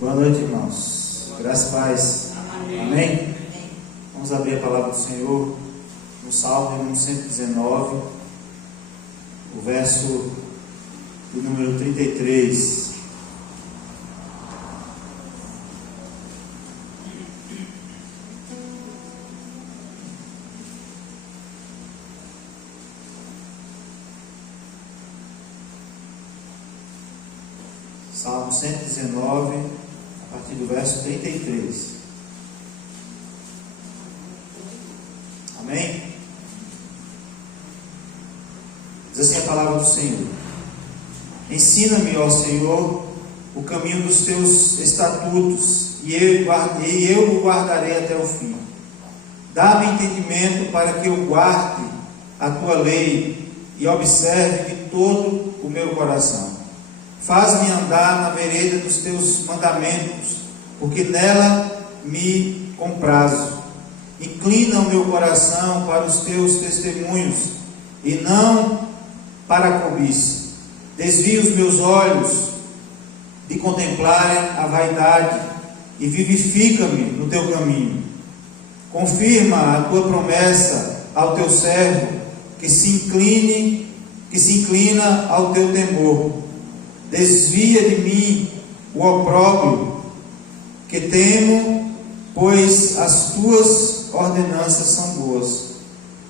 Boa noite, irmãos. Graças e paz. Amém? Vamos abrir a palavra do Senhor no Salmo 119, o verso do número 33. Salmo 119, a partir do verso 33. Amém? Diz assim a palavra do Senhor: Ensina-me, ó Senhor, o caminho dos teus estatutos, e eu o guardarei até o fim. Dá-me entendimento para que eu guarde a tua lei e observe de todo o meu coração. Faz-me andar na vereda dos teus mandamentos, porque nela me comprazo. Inclina o meu coração para os teus testemunhos, e não para a cobiça. Desvia os meus olhos de contemplarem a vaidade, e vivifica-me no teu caminho. Confirma a tua promessa ao teu servo, que se inclina ao teu temor. Desvia de mim o opróbrio, que temo, pois as tuas ordenanças são boas.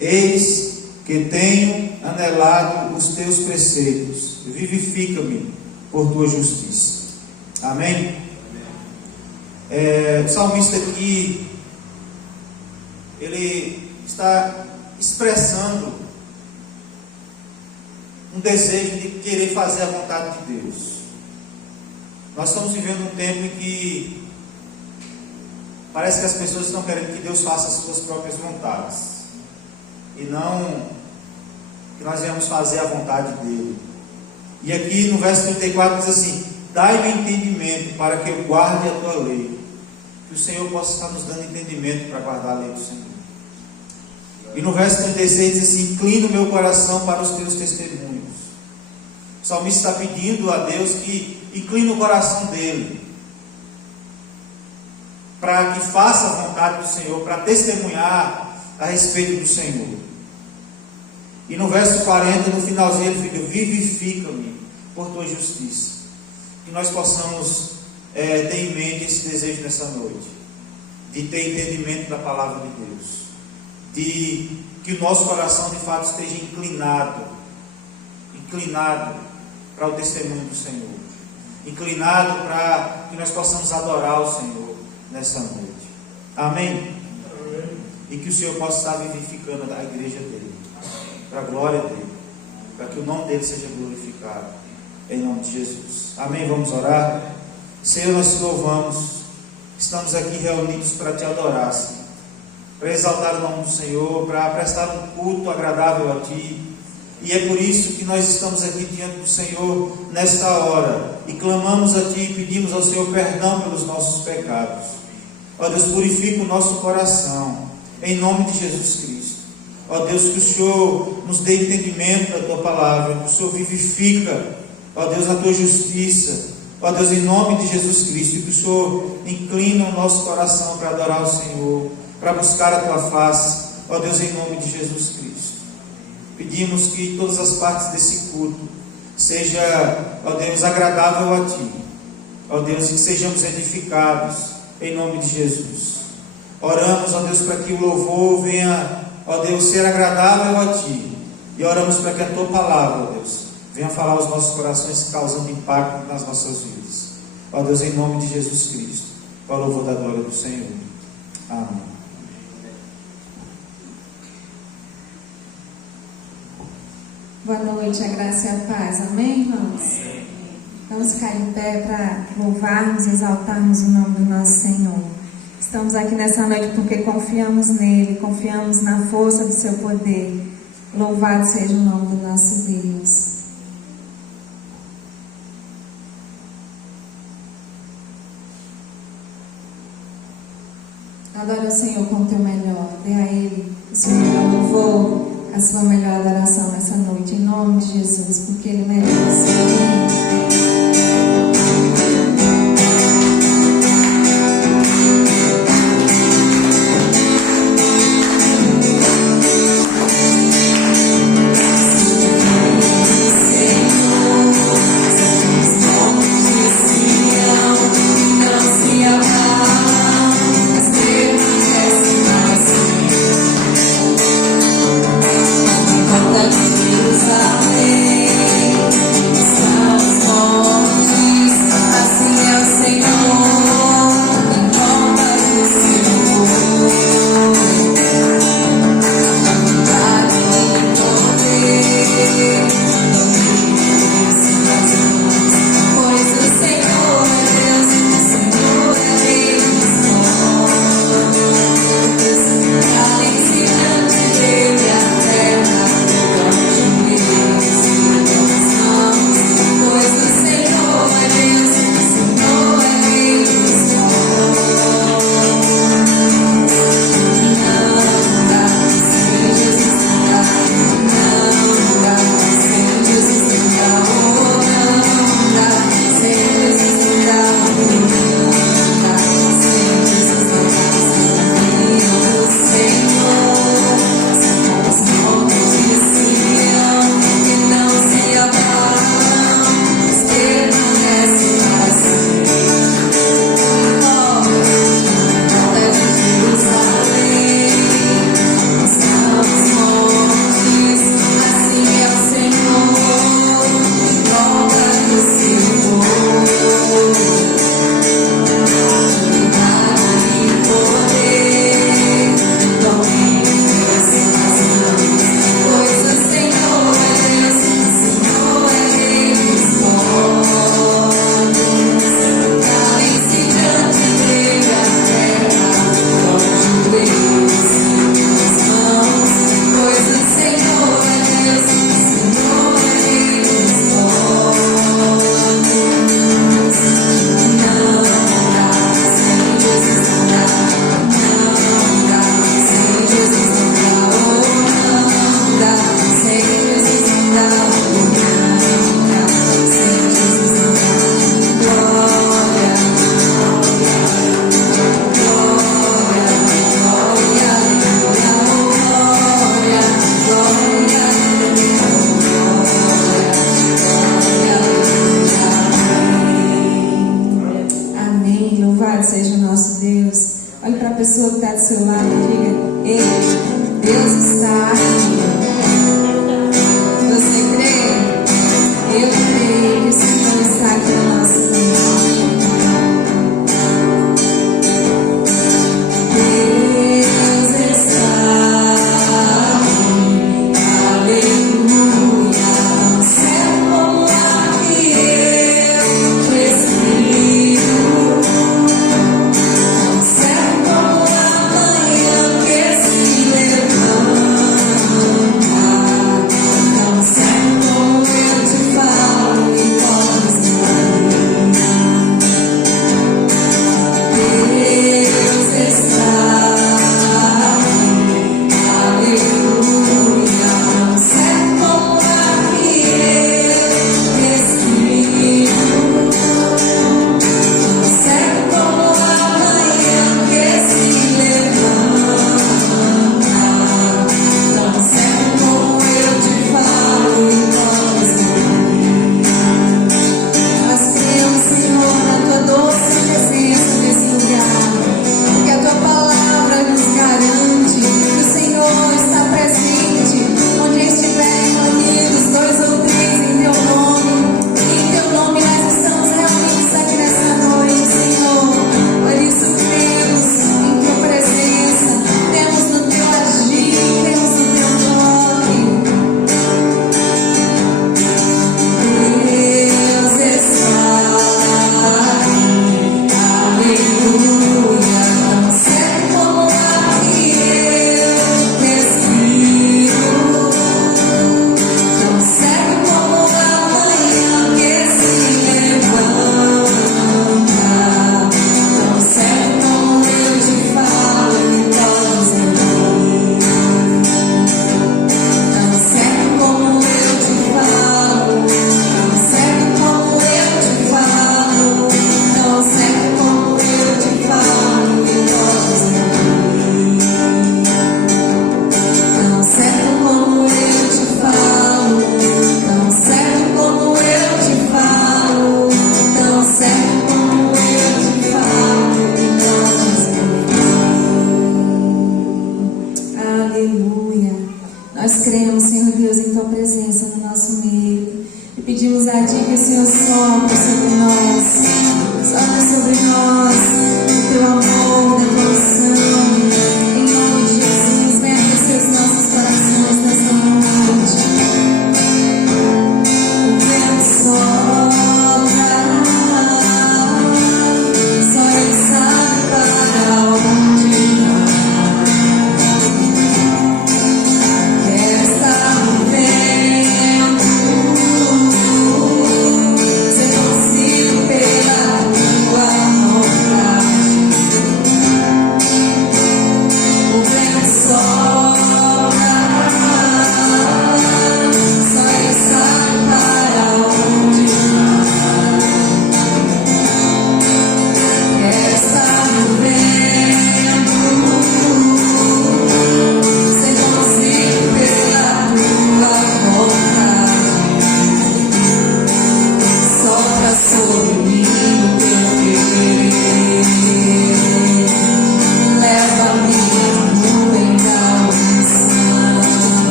Eis que tenho anelado os teus preceitos. Vivifica-me por tua justiça. Amém? O salmista aqui, ele está expressando um desejo de querer fazer a vontade de Deus. Nós estamos vivendo um tempo em que parece que as pessoas estão querendo que Deus faça as suas próprias vontades, e não que nós venhamos fazer a vontade dele. E aqui no verso 34 diz assim: dai-me entendimento para que eu guarde a tua lei. Que o Senhor possa estar nos dando entendimento para guardar a lei do Senhor. E no verso 36 diz assim: inclina o meu coração para os teus testemunhos. O salmista está pedindo a Deus que incline o coração dele, para que faça a vontade do Senhor, para testemunhar a respeito do Senhor. E no verso 40, no finalzinho, ele fica: vivifica-me por tua justiça. Que nós possamos ter em mente esse desejo nessa noite, de ter entendimento da palavra de Deus, de que o nosso coração de fato esteja inclinado para o testemunho do Senhor, inclinado para que nós possamos adorar o Senhor nessa noite. Amém? E que o Senhor possa estar vivificando a igreja dele, para a glória dele, para que o nome dele seja glorificado, em nome de Jesus. Amém? Vamos orar. Senhor, nós te louvamos, estamos aqui reunidos para te adorar, Senhor, para exaltar o nome do Senhor, para prestar um culto agradável a Ti. E é por isso que nós estamos aqui diante do Senhor nesta hora, e clamamos a Ti e pedimos ao Senhor perdão pelos nossos pecados. Ó Deus, purifica o nosso coração, em nome de Jesus Cristo. Ó Deus, que o Senhor nos dê entendimento da Tua palavra, que o Senhor vivifica, ó Deus, a Tua justiça. Ó Deus, em nome de Jesus Cristo, que o Senhor inclina o nosso coração para adorar o Senhor, para buscar a Tua face, ó Deus, em nome de Jesus Cristo. Pedimos que todas as partes desse culto seja, ó Deus, agradável a Ti, ó Deus, e que sejamos edificados, em nome de Jesus. Oramos, ó Deus, para que o louvor venha, ó Deus, ser agradável a Ti, e oramos para que a Tua palavra, ó Deus, venha falar aos nossos corações, causando impacto nas nossas vidas. Ó Deus, em nome de Jesus Cristo, para o louvor da glória do Senhor. Amém. Boa noite, a graça e a paz. Amém, irmãos? Amém. Vamos ficar em pé para louvarmos e exaltarmos o nome do nosso Senhor. Estamos aqui nessa noite porque confiamos nele, confiamos na força do seu poder. Louvado seja o nome do nosso Deus. Adora o Senhor com o teu melhor. Dê a Ele o seu melhor louvor, a sua melhor adoração nessa noite, em nome de Jesus, porque Ele merece. Louvado seja o nosso Deus. Olhe para a pessoa que está do seu lado e diga: ei, Deus está aqui. Você crê? Eu creio que o Senhor está aqui no nosso meio. Deus está aqui. Aleluia. Tão certo como ar que eu respiro. Tão certo como a manhã que se levanta.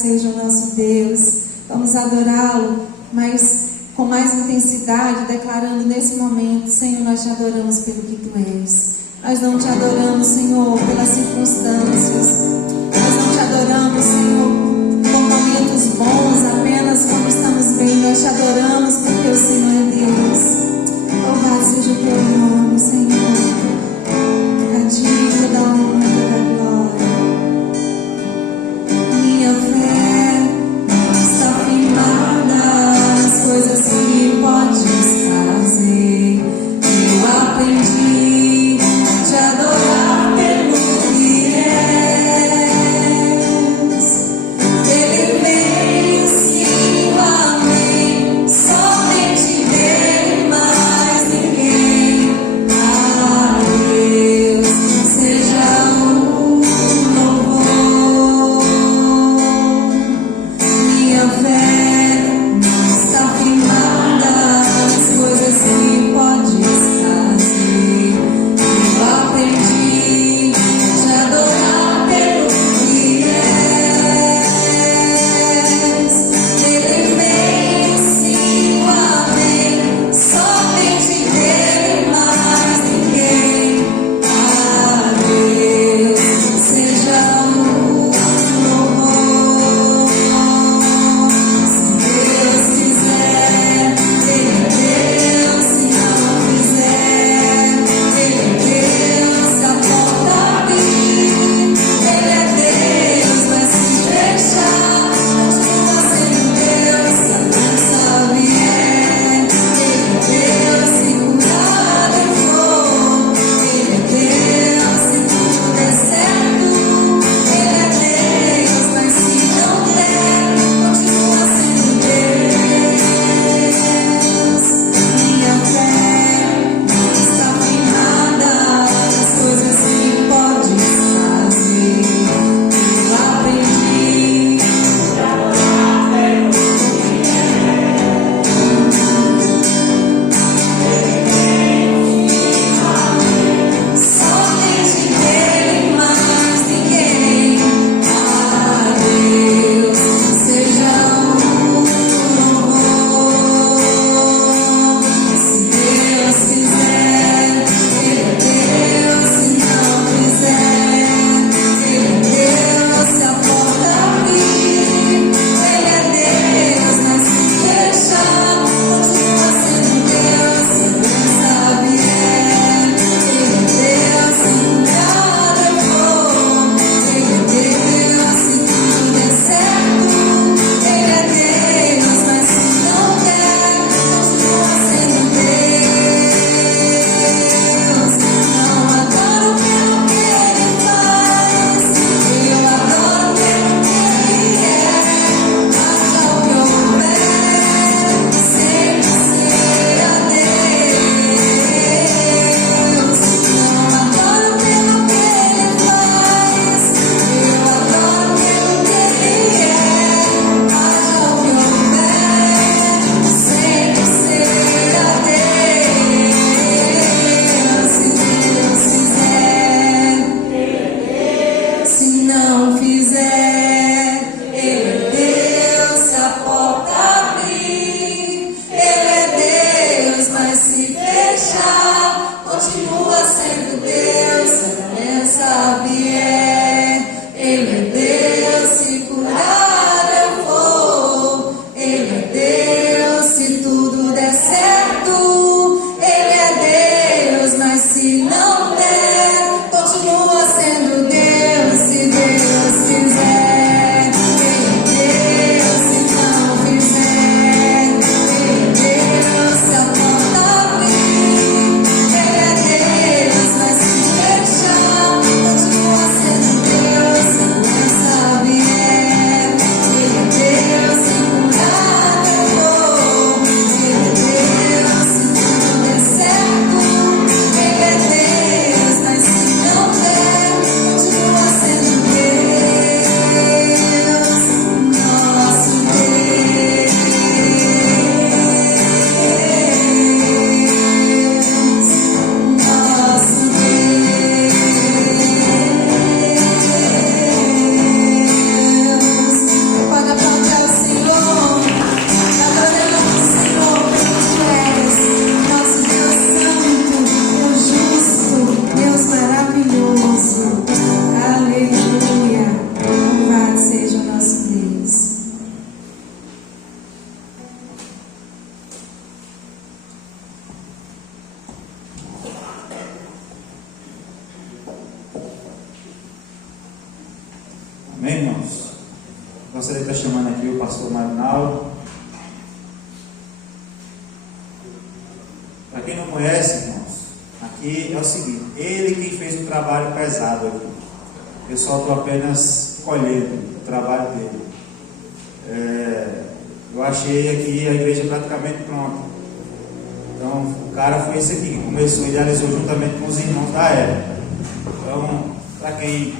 seja o nosso Deus. Vamos adorá-lo, mas com mais intensidade, declarando nesse momento: Senhor, nós te adoramos pelo que tu és. Nós não te adoramos, Senhor, pelas circunstâncias. Nós não te adoramos, Senhor, por momentos bons, apenas quando estamos bem. Nós te adoramos porque o Senhor é Deus. Louvado seja o teu nome, Senhor. A ti toda a honra, toda a glória. Minha fé está firmada nas coisas que podes fazer. Eu aprendi a te adorar pelo que és. Ele veio, sim, o amém. Só Amém, irmãos? Gostaria de estar chamando aqui o pastor Marinaldo. Para quem não conhece, irmãos, aqui é o seguinte: ele quem fez um trabalho pesado aqui. O pessoal está apenas colhendo o trabalho dele. Eu achei aqui a igreja praticamente pronta. Então, o cara foi esse aqui que começou, idealizou juntamente com os irmãos da época. Então, para quem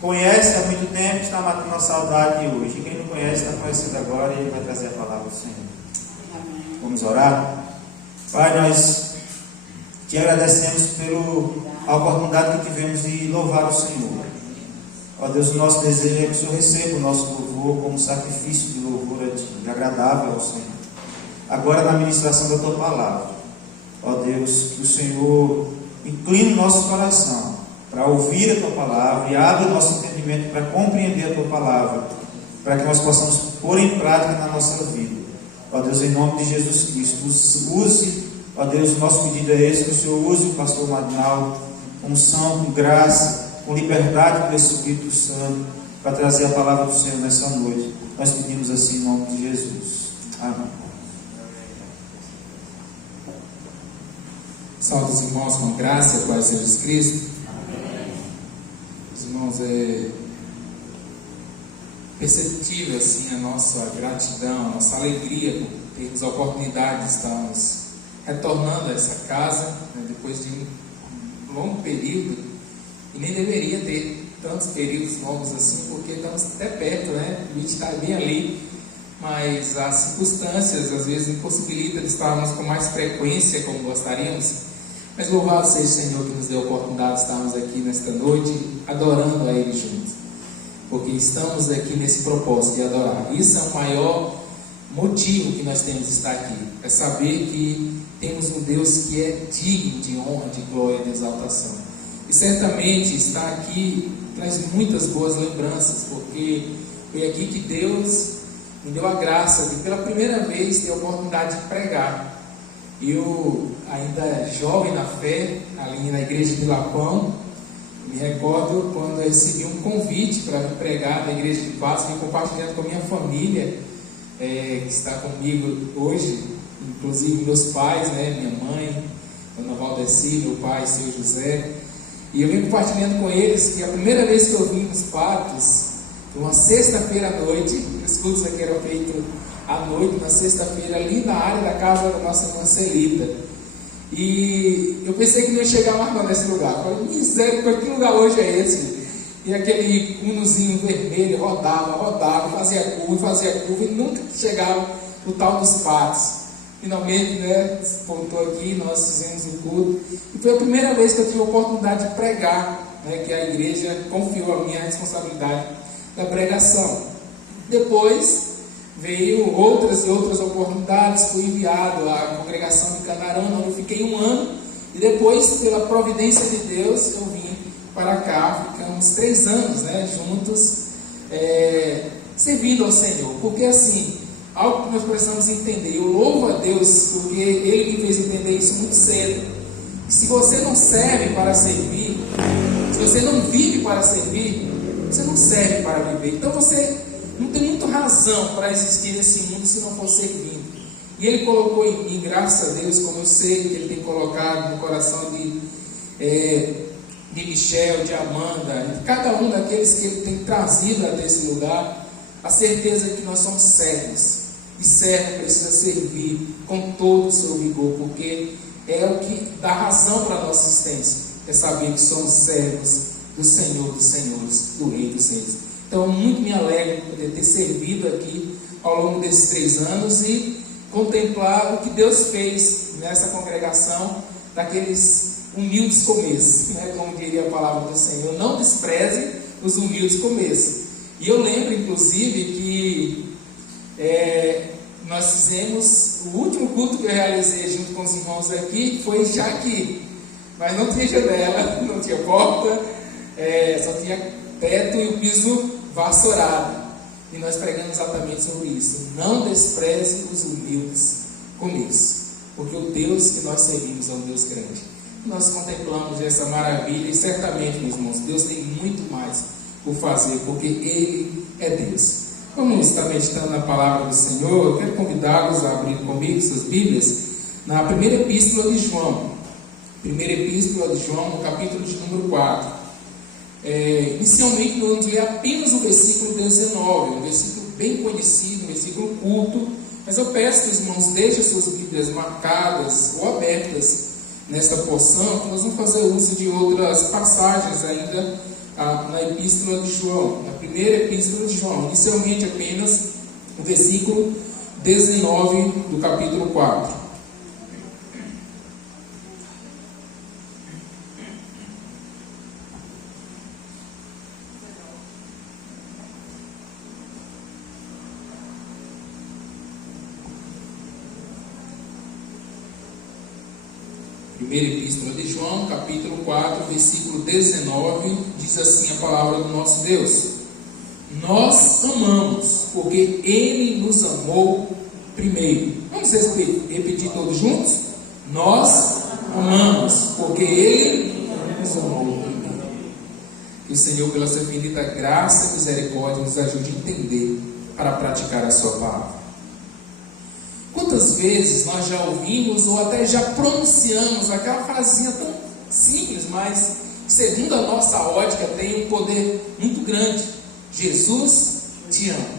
conhece há muito tempo, está matando a saudade hoje. E quem não conhece, está conhecendo agora e ele vai trazer a palavra do Senhor. Amém. Vamos orar? Pai, nós te agradecemos pela oportunidade que tivemos de louvar o Senhor. Ó Deus, o nosso desejo é que o Senhor receba o nosso louvor como sacrifício de louvor a Ti, agradável ao Senhor. Agora na ministração da Tua palavra, ó Deus, que o Senhor incline o nosso coração para ouvir a Tua palavra e abra o nosso entendimento para compreender a Tua palavra, para que nós possamos pôr em prática na nossa vida. Ó Deus, em nome de Jesus Cristo, use, ó Deus, o nosso pedido é esse, que o Senhor use o pastor Marinaldo com unção, com graça, com liberdade do Espírito Santo, para trazer a palavra do Senhor nessa noite. Nós pedimos assim em nome de Jesus. Amém. Salve os irmãos com graça e paz de Jesus Cristo. Amém. Os irmãos, é perceptível assim a nossa gratidão, a nossa alegria por termos a oportunidade de estarmos retornando a essa casa, né, depois de um longo período. E nem deveria ter tantos períodos longos assim, porque estamos até perto, né? A gente está bem ali, mas as circunstâncias às vezes impossibilitam de estarmos com mais frequência como gostaríamos. Mas louvado seja o Senhor que nos deu a oportunidade de estarmos aqui nesta noite adorando a Ele juntos, porque estamos aqui nesse propósito de adorar. Isso é o maior motivo que nós temos de estar aqui, é saber que temos um Deus que é digno de honra, de glória, de exaltação. E certamente estar aqui traz muitas boas lembranças, porque foi aqui que Deus me deu a graça de pela primeira vez ter a oportunidade de pregar. Eu, ainda jovem na fé, ali na igreja de Lapão, me recordo quando eu recebi um convite para me pregar na igreja de Passo, vim compartilhando com a minha família, que está comigo hoje, inclusive meus pais, né, minha mãe, Dona Valdeci, meu pai, seu José. E eu vim compartilhando com eles que a primeira vez que eu vim nos Patos foi uma sexta-feira à noite. Os cultos aqui eram feitos à noite, na sexta-feira, ali na área da casa da nossa irmã Celita. E eu pensei que não ia chegar mais não nesse lugar. Eu falei, misericórdia, que lugar hoje é esse? E aquele unozinho vermelho rodava, fazia curva e nunca chegava o tal dos Patos. Finalmente, né, voltou aqui, nós fizemos o culto. E foi a primeira vez que eu tive a oportunidade de pregar, né, que a igreja confiou a minha responsabilidade da pregação. Depois veio outras e outras oportunidades, fui enviado à congregação de Canarana, onde eu fiquei 1 ano. E depois, pela providência de Deus, eu vim para cá, ficamos 3 anos, né, juntos, servindo ao Senhor. Porque assim, algo que nós precisamos entender, eu louvo a Deus porque Ele me fez entender isso muito cedo. Se você não serve para servir, se você não vive para servir, você não serve para viver. Então você não tem muita razão para existir nesse mundo se não for servindo. E Ele colocou em mim, graças a Deus, como eu sei que Ele tem colocado no coração de Michel, de Amanda, de cada um daqueles que Ele tem trazido até esse lugar, a certeza que nós somos servos. E servo precisa servir com todo o seu vigor, porque é o que dá razão para a nossa existência, é saber que somos servos do Senhor dos Senhores, do Rei dos Reis. Então, muito me alegro de poder ter servido aqui ao longo desses 3 anos e contemplar o que Deus fez nessa congregação, daqueles humildes começos, né? Como diria a palavra do Senhor, não despreze os humildes começos. E eu lembro, inclusive, que nós fizemos o último culto que eu realizei junto com os irmãos aqui, foi já aqui, mas não tinha janela, não tinha porta, só tinha teto e o piso vassourado. E nós pregamos exatamente sobre isso. Não despreze os humildes começos, porque o Deus que nós servimos é um Deus grande. Nós contemplamos essa maravilha e certamente, meus irmãos, Deus tem muito mais por fazer, porque Ele é Deus. Vamos estar meditando na palavra do Senhor. Eu quero convidá-los a abrir comigo suas Bíblias na primeira epístola de João. Primeira epístola de João, no capítulo de número 4. Inicialmente, nós vamos ler apenas o versículo 19, um versículo bem conhecido, um versículo curto, mas eu peço que os irmãos deixem suas Bíblias marcadas ou abertas nesta porção, que nós vamos fazer uso de outras passagens ainda na epístola de João, na primeira epístola de João, inicialmente apenas o versículo 19 do capítulo 4. Primeira epístola de João, capítulo 4, versículo 19, diz assim a palavra do nosso Deus: nós amamos, porque Ele nos amou primeiro. Vamos repetir todos juntos? Nós amamos, porque Ele nos amou primeiro. Que o Senhor, pela sua infinita graça e misericórdia, nos ajude a entender para praticar a sua palavra. Quantas vezes nós já ouvimos ou até já pronunciamos aquela frasinha tão simples, mas segundo a nossa ótica tem um poder muito grande: Jesus te ama.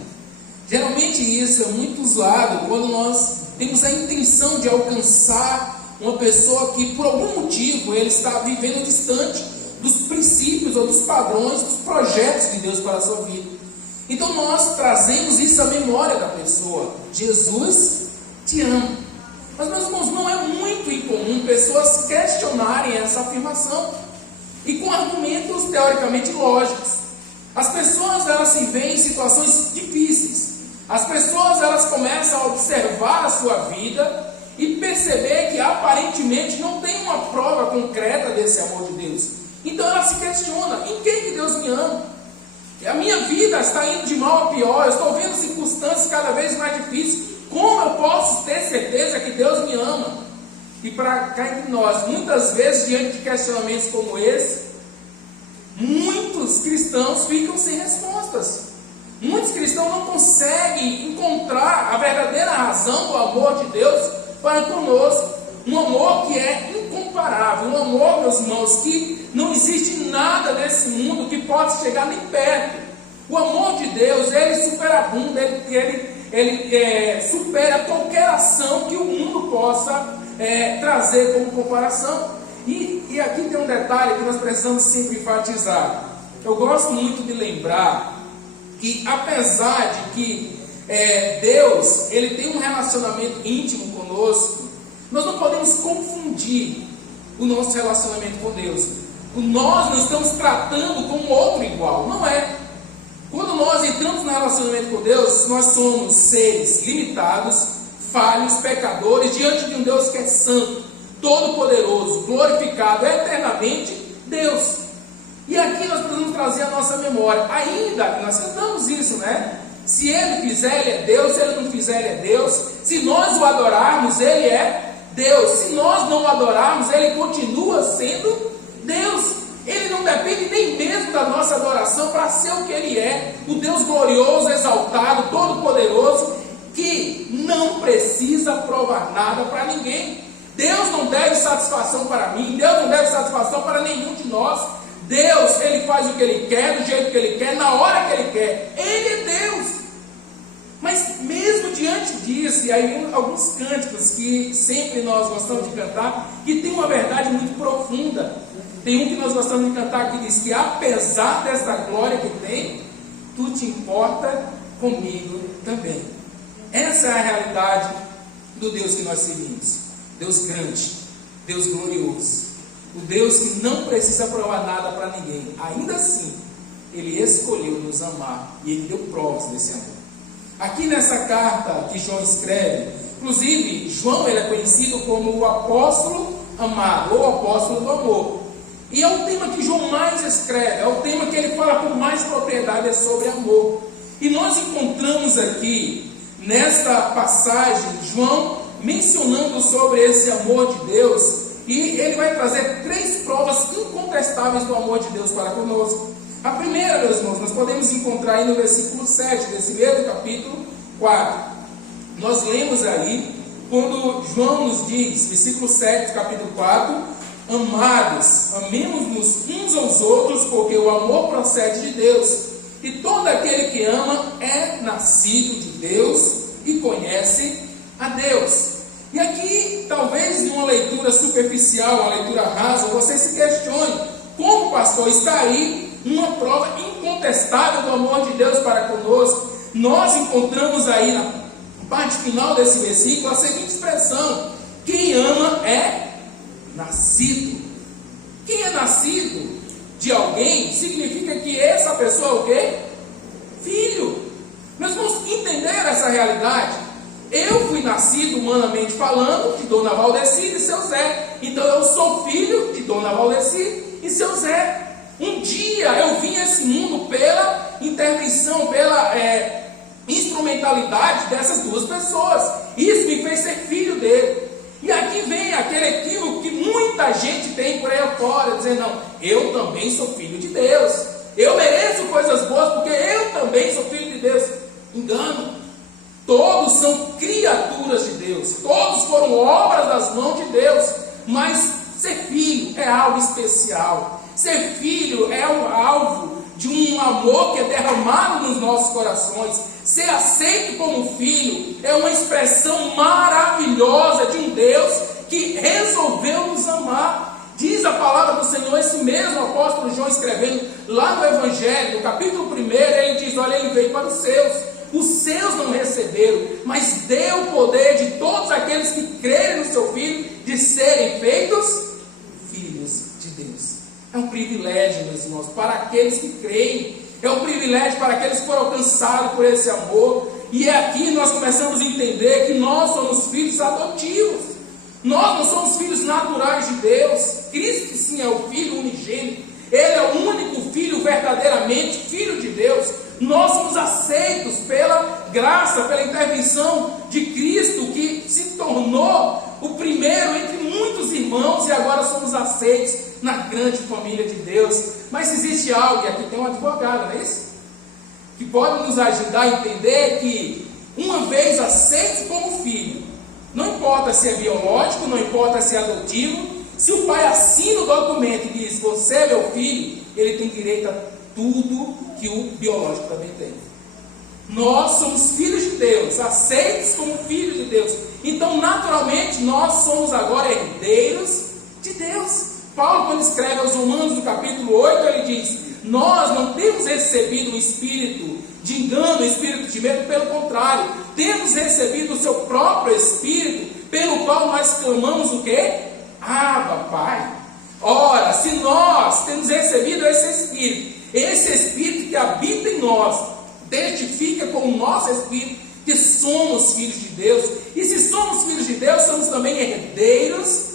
Geralmente isso é muito usado quando nós temos a intenção de alcançar uma pessoa que por algum motivo ele está vivendo distante dos princípios ou dos padrões, dos projetos de Deus para a sua vida. Então nós trazemos isso à memória da pessoa: Jesus te amo. Mas, meus irmãos, não é muito incomum pessoas questionarem essa afirmação, e com argumentos teoricamente lógicos. As pessoas, elas se veem em situações difíceis. As pessoas, elas começam a observar a sua vida e perceber que aparentemente não tem uma prova concreta desse amor de Deus. Então ela se questiona: em que Deus me ama? A minha vida está indo de mal a pior, eu estou vendo circunstâncias cada vez mais difíceis. Como eu posso ter certeza que Deus me ama? E para cá entre nós, muitas vezes, diante de questionamentos como esse, muitos cristãos ficam sem respostas. Muitos cristãos não conseguem encontrar a verdadeira razão do amor de Deus para conosco. Um amor que é incomparável, um amor, meus irmãos, que não existe nada desse mundo que possa chegar nem perto. O amor de Deus, ele superabunda, ele supera qualquer ação que o mundo possa trazer como comparação. E aqui tem um detalhe que nós precisamos sempre enfatizar. Eu gosto muito de lembrar que, apesar de que Deus ele tem um relacionamento íntimo conosco, nós não podemos confundir o nosso relacionamento com Deus. Nós não estamos tratando como outro igual, não é. Quando nós entramos no relacionamento com Deus, nós somos seres limitados, falhos, pecadores, diante de um Deus que é santo, todo-poderoso, glorificado eternamente, Deus. E aqui nós precisamos trazer a nossa memória, ainda que nós cantamos isso, né? Se Ele fizer, Ele é Deus; se Ele não fizer, Ele é Deus. Se nós o adorarmos, Ele é Deus. Se nós não o adorarmos, Ele continua sendo Deus. Ele não depende nem mesmo da nossa adoração para ser o que Ele é: o Deus glorioso, exaltado, todo-poderoso, que não precisa provar nada para ninguém. Deus não deve satisfação para mim, Deus não deve satisfação para nenhum de nós. Deus, Ele faz o que Ele quer, do jeito que Ele quer, na hora que Ele quer. Ele é Deus. Mas mesmo diante disso, e aí alguns cânticos que sempre nós gostamos de cantar, que tem uma verdade muito profunda. Tem um que nós gostamos de cantar que diz que, apesar desta glória que tem, tu te importa comigo também. Essa é a realidade do Deus que nós seguimos. Deus grande, Deus glorioso, o Deus que não precisa provar nada para ninguém. Ainda assim, Ele escolheu nos amar e Ele deu provas desse amor. Aqui nessa carta que João escreve, inclusive João ele é conhecido como o apóstolo amado, ou apóstolo do amor. E é o tema que João mais escreve, é o tema que ele fala com mais propriedade, é sobre amor. E nós encontramos aqui, nesta passagem, João mencionando sobre esse amor de Deus, e ele vai trazer 3 provas incontestáveis do amor de Deus para conosco. A primeira, meus irmãos, nós podemos encontrar aí no versículo 7 desse mesmo capítulo 4. Nós lemos aí, quando João nos diz, versículo 7 do capítulo 4, amados, amemos-nos uns aos outros, porque o amor procede de Deus. E todo aquele que ama é nascido de Deus e conhece a Deus. E aqui, talvez numa leitura superficial, uma leitura rasa, você se questione, como pastor, está aí uma prova incontestável do amor de Deus para conosco. Nós encontramos aí na parte final desse versículo a seguinte expressão: quem ama é nascido. Quem é nascido de alguém significa que essa pessoa é o quê? Filho. Nós vamos entender essa realidade. Eu fui nascido, humanamente falando, de Dona Valdeci e de seu Zé. Então eu sou filho de Dona Valdeci e seu Zé. Um dia eu vim a esse mundo pela intervenção, pela instrumentalidade dessas duas pessoas. Isso me fez ser filho dele. E aqui vem aquele equívoco que muita gente tem por aí fora, dizendo: não, eu também sou filho de Deus, eu mereço coisas boas porque eu também sou filho de Deus. Engano. Todos são criaturas de Deus, todos foram obras das mãos de Deus, mas ser filho é algo especial. Ser filho é o alvo de um amor que é derramado nos nossos corações. Ser aceito como filho é uma expressão maravilhosa de um Deus que resolveu nos amar. Diz a palavra do Senhor, esse mesmo apóstolo João escrevendo lá no Evangelho, no capítulo 1, ele diz: olha, ele veio para os seus não receberam, mas deu o poder de todos aqueles que crerem no seu Filho, de serem feitos filhos de Deus. É um privilégio, meus irmãos, para aqueles que creem. É um privilégio para aqueles que foram alcançados por esse amor. E é aqui nós começamos a entender que nós somos filhos adotivos. Nós não somos filhos naturais de Deus. Cristo sim é o Filho unigênito. Ele é o único Filho verdadeiramente Filho de Deus. Nós somos aceitos pela graça, pela intervenção de Cristo, que se tornou o primeiro entre muitos irmãos, e agora somos aceitos na grande família de Deus. Mas existe algo, e aqui tem um advogado, não é isso? Que pode nos ajudar a entender que, uma vez aceitos como filho, não importa se é biológico, não importa se é adotivo, se o pai assina o documento e diz: você é meu filho, ele tem direito a tudo que o biológico também tem. Nós somos filhos de Deus, aceitos como filhos de Deus. Então, naturalmente, nós somos agora herdeiros de Deus. Paulo, quando escreve aos Romanos, no capítulo 8, ele diz: nós não temos recebido um espírito de engano, um espírito de medo, pelo contrário, temos recebido o seu próprio espírito, pelo qual nós clamamos o quê? Abba, Pai. Ora, se nós temos recebido esse espírito que habita em nós, testifica com o nosso espírito que somos filhos de Deus. E se somos filhos de Deus, somos também herdeiros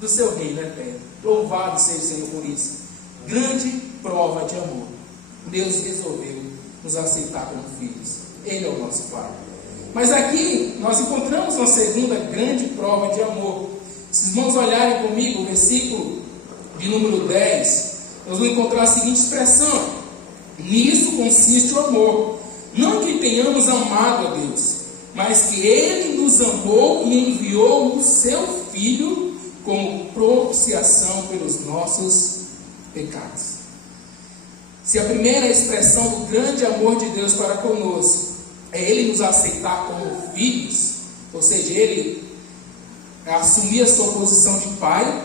do seu reino eterno. Louvado seja o Senhor por isso. Grande prova de amor. Deus resolveu nos aceitar como filhos. Ele é o nosso Pai. Mas aqui nós encontramos uma segunda grande prova de amor. Se os irmãos olharem comigo o versículo de número 10, nós vamos encontrar a seguinte expressão: nisso consiste o amor, não que tenhamos amado a Deus, mas que Ele nos amou e enviou o seu Filho como propiciação pelos nossos pecados. Se a primeira expressão do grande amor de Deus para conosco é Ele nos aceitar como filhos, ou seja, Ele assumir a sua posição de pai,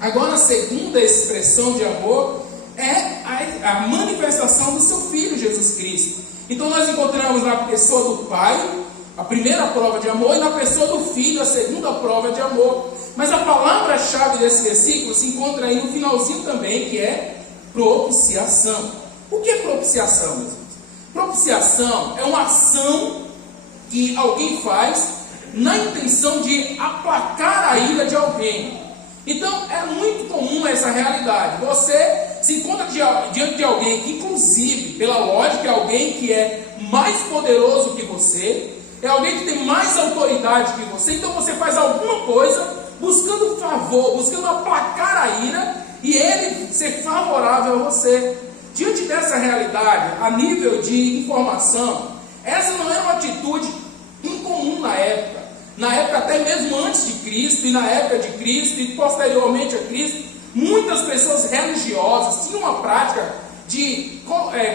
agora a segunda expressão de amor é a manifestação do seu Filho Jesus Cristo. Então nós encontramos na pessoa do Pai a primeira prova de amor, e na pessoa do Filho a segunda prova de amor. Mas a palavra-chave desse versículo se encontra aí no finalzinho também, que é propiciação. O que é propiciação, meus irmãos? Propiciação é uma ação que alguém faz na intenção de aplacar a ira de alguém. Então é muito comum essa realidade. Você se encontra diante de alguém que, inclusive, pela lógica, é alguém que é mais poderoso que você, é alguém que tem mais autoridade que você. Então você faz alguma coisa buscando favor, buscando aplacar a ira, e ele ser favorável a você. Diante dessa realidade, a nível de informação, essa não era uma atitude incomum na época. Na época até mesmo antes de Cristo, e na época de Cristo, e posteriormente a Cristo, muitas pessoas religiosas tinham uma prática de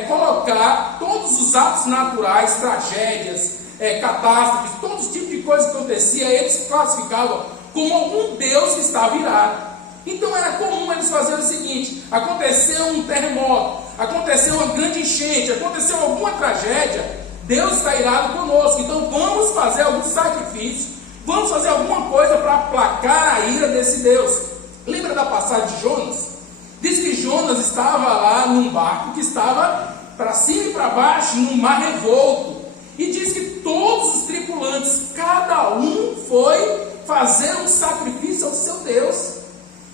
colocar todos os atos naturais, tragédias, catástrofes, todo tipo de coisa que acontecia, eles classificavam como algum Deus que estava irado. Então era comum eles fazerem o seguinte: aconteceu um terremoto, aconteceu uma grande enchente, aconteceu alguma tragédia, Deus está irado conosco, então vamos fazer algum sacrifício, vamos fazer alguma coisa para aplacar a ira desse Deus. Lembra da passagem de Jonas? Diz que Jonas estava lá num barco que estava para cima e para baixo, num mar revolto, e diz que todos os tripulantes, cada um foi fazer um sacrifício ao seu Deus,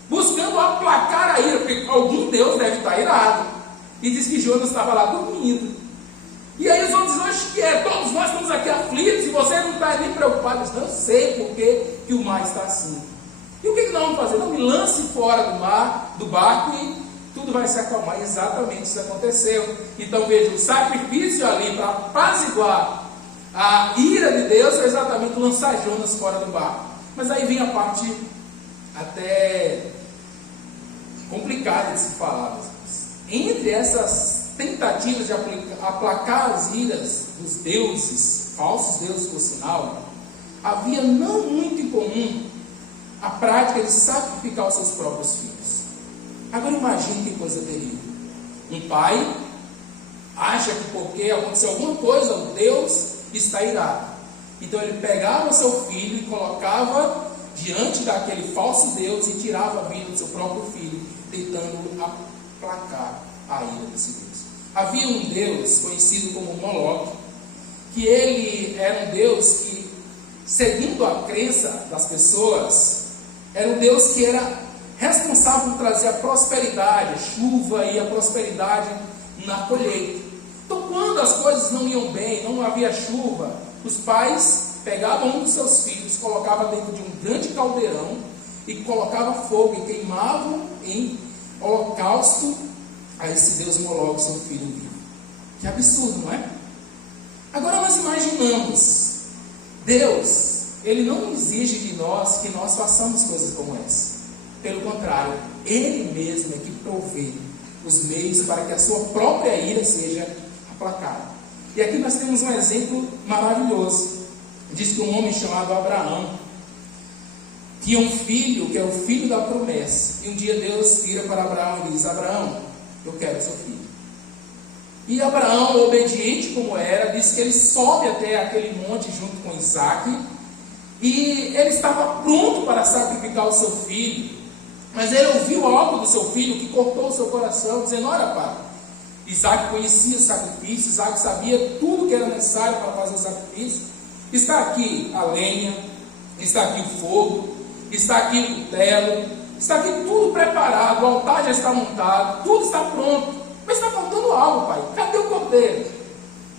buscando aplacar a ira, porque algum Deus deve estar irado. E diz que Jonas estava lá dormindo. E aí os outros dizem: que é? Todos nós estamos aqui aflitos e você não está nem preocupado. Eu disse: não sei por que o mar está assim. E o que nós vamos fazer? Não, me lance fora do mar, do barco, e tudo vai se acalmar. Exatamente isso aconteceu. Então veja, o sacrifício ali para apaziguar a ira de Deus foi exatamente lançar Jonas fora do barco. Mas aí vem a parte até complicada de se falar. Entre essas tentativas de aplacar as iras dos deuses, falsos deuses por sinal, havia não muito em comum a prática de sacrificar os seus próprios filhos. Agora imagine que coisa terrível. Um pai acha que porque aconteceu alguma coisa, o Deus está irado. Então ele pegava o seu filho e colocava diante daquele falso Deus e tirava a vida do seu próprio filho, tentando aplacar a ira desse Deus. Havia um Deus conhecido como Moloque, que ele era um Deus que, segundo a crença das pessoas, era um Deus que era responsável por trazer a prosperidade, a chuva e a prosperidade na colheita. Então, quando as coisas não iam bem, não havia chuva, os pais pegavam um dos seus filhos, colocavam dentro de um grande caldeirão e colocavam fogo e queimavam em holocausto a esse Deus Moloque, seu filho vivo. Que absurdo, não é? Agora nós imaginamos, Deus, Ele não exige de nós que nós façamos coisas como essa. Pelo contrário, Ele mesmo é que provê os meios para que a sua própria ira seja aplacada. E aqui nós temos um exemplo maravilhoso. Diz que um homem chamado Abraão tinha um filho que é o filho da promessa. E um dia Deus vira para Abraão e diz: Abraão, eu quero seu filho. E Abraão, obediente como era, diz que ele sobe até aquele monte junto com Isaac, e ele estava pronto para sacrificar o seu filho, mas ele ouviu algo do seu filho que cortou o seu coração, dizendo: olha, pai, Isaac conhecia o sacrifício, Isaac sabia tudo que era necessário para fazer o sacrifício. Está aqui a lenha, está aqui o fogo, está aqui o cutelo, está aqui tudo preparado, o altar já está montado, tudo está pronto, mas está faltando algo, pai. Cadê o cordeiro?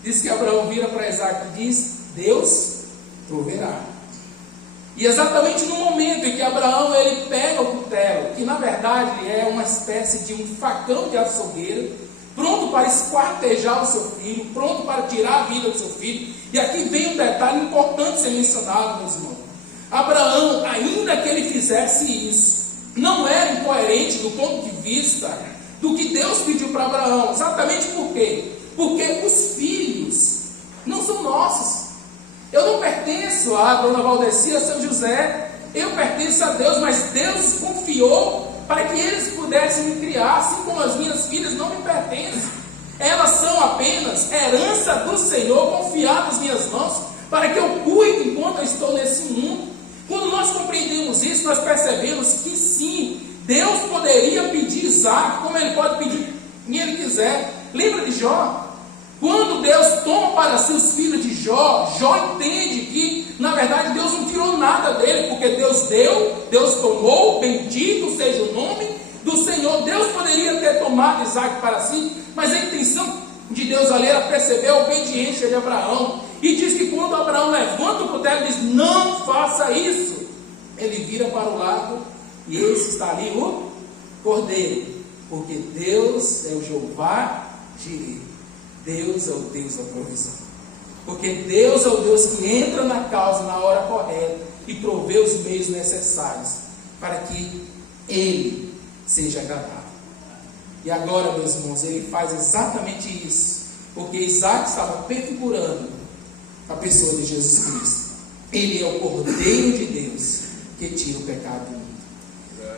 Diz que Abraão vira para Isaac e diz: Deus proverá. E exatamente no momento em que Abraão ele pega o cutelo, que na verdade é uma espécie de um facão de açougueiro, pronto para esquartejar o seu filho, pronto para tirar a vida do seu filho. E aqui vem um detalhe importante ser mencionado, meus irmãos. Abraão, ainda que ele fizesse isso, não era incoerente do ponto de vista do que Deus pediu para Abraão. Exatamente por quê? Porque os filhos não são nossos. Eu não pertenço à dona Valdeci, a seu José. Eu pertenço a Deus, mas Deus confiou para que eles pudessem me criar, assim como as minhas filhas não me pertencem. Elas são apenas herança do Senhor, confiadas nas minhas mãos, para que eu cuide enquanto eu estou nesse mundo. Quando nós compreendemos isso, nós percebemos que sim, Deus poderia pedir Isaac, como Ele pode pedir quem Ele quiser. Lembra de Jó? Quando Deus toma para si os filhos de Jó, Jó entende que, na verdade, Deus não tirou nada dele, porque Deus deu, Deus tomou, bendito seja o nome do Senhor. Deus poderia ter tomado Isaac para si, mas a intenção de Deus ali era perceber a obediência de Abraão. E diz que quando Abraão levanta o cutelo e diz: não faça isso, ele vira para o lado e esse está ali o cordeiro, porque Deus é o Jeová Jireh. Deus é o Deus da provisão. Porque Deus é o Deus que entra na causa na hora correta e provê os meios necessários para que Ele seja agradável. E agora, meus irmãos, Ele faz exatamente isso, porque Isaac estava prefigurando a pessoa de Jesus Cristo. Ele é o Cordeiro de Deus que tira o pecado do mundo.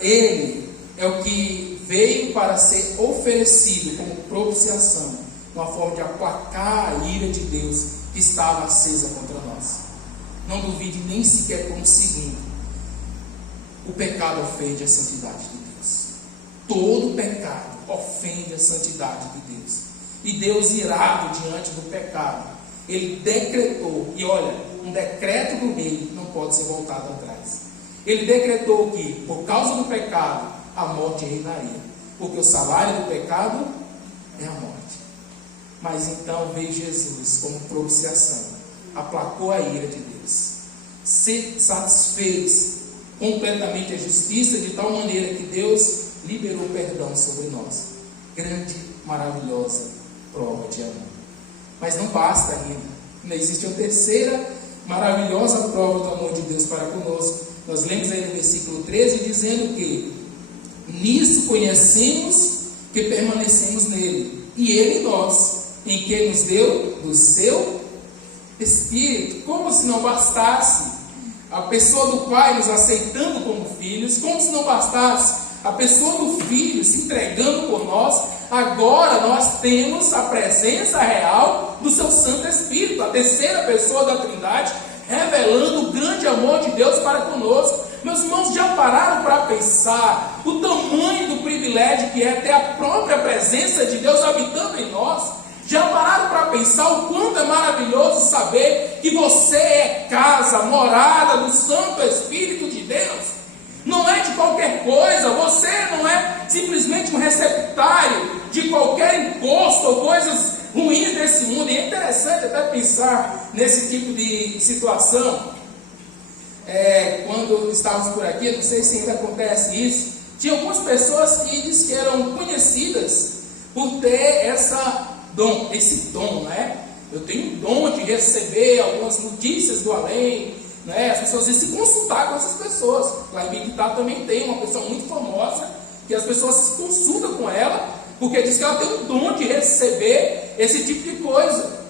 Ele é o que veio para ser oferecido como propiciação, uma forma de aplacar a ira de Deus que estava acesa contra nós. Não duvide nem sequer por um segundo. O pecado ofende a santidade de Deus. Todo pecado ofende a santidade de Deus. E Deus, irado diante do pecado, Ele decretou, e olha, um decreto do rei não pode ser voltado atrás. Ele decretou que, por causa do pecado, a morte reinaria. Porque o salário do pecado é a morte. Mas então veio Jesus como propiciação, aplacou a ira de Deus, se satisfez completamente a justiça, de tal maneira que Deus liberou perdão sobre nós. Grande, maravilhosa prova de amor. Mas não basta ainda. Existe uma terceira maravilhosa prova do amor de Deus para conosco. Nós lemos aí no versículo 13 dizendo que nisso conhecemos que permanecemos nele, e ele em nós, em que nos deu do seu Espírito. Como se não bastasse a pessoa do Pai nos aceitando como filhos, como se não bastasse a pessoa do Filho se entregando por nós, agora nós temos a presença real do seu Santo Espírito, a terceira pessoa da Trindade, revelando o grande amor de Deus para conosco. Meus irmãos, já pararam para pensar o tamanho do privilégio que é ter a própria presença de Deus habitando em nós? Já pararam para pensar o quanto é maravilhoso saber que você é casa, morada do Santo Espírito de Deus? Não é de qualquer coisa, você não é simplesmente um receptário de qualquer encosto ou coisas ruins desse mundo. E é interessante até pensar nesse tipo de situação. Quando estávamos por aqui, não sei se ainda acontece isso, tinha algumas pessoas que diz que eram conhecidas por ter esse dom, né? Eu tenho um dom de receber algumas notícias do além, né? As pessoas dizem se consultar com essas pessoas. Lá em Biquitá também tem uma pessoa muito famosa, que as pessoas se consultam com ela, porque diz que ela tem um dom de receber esse tipo de coisa.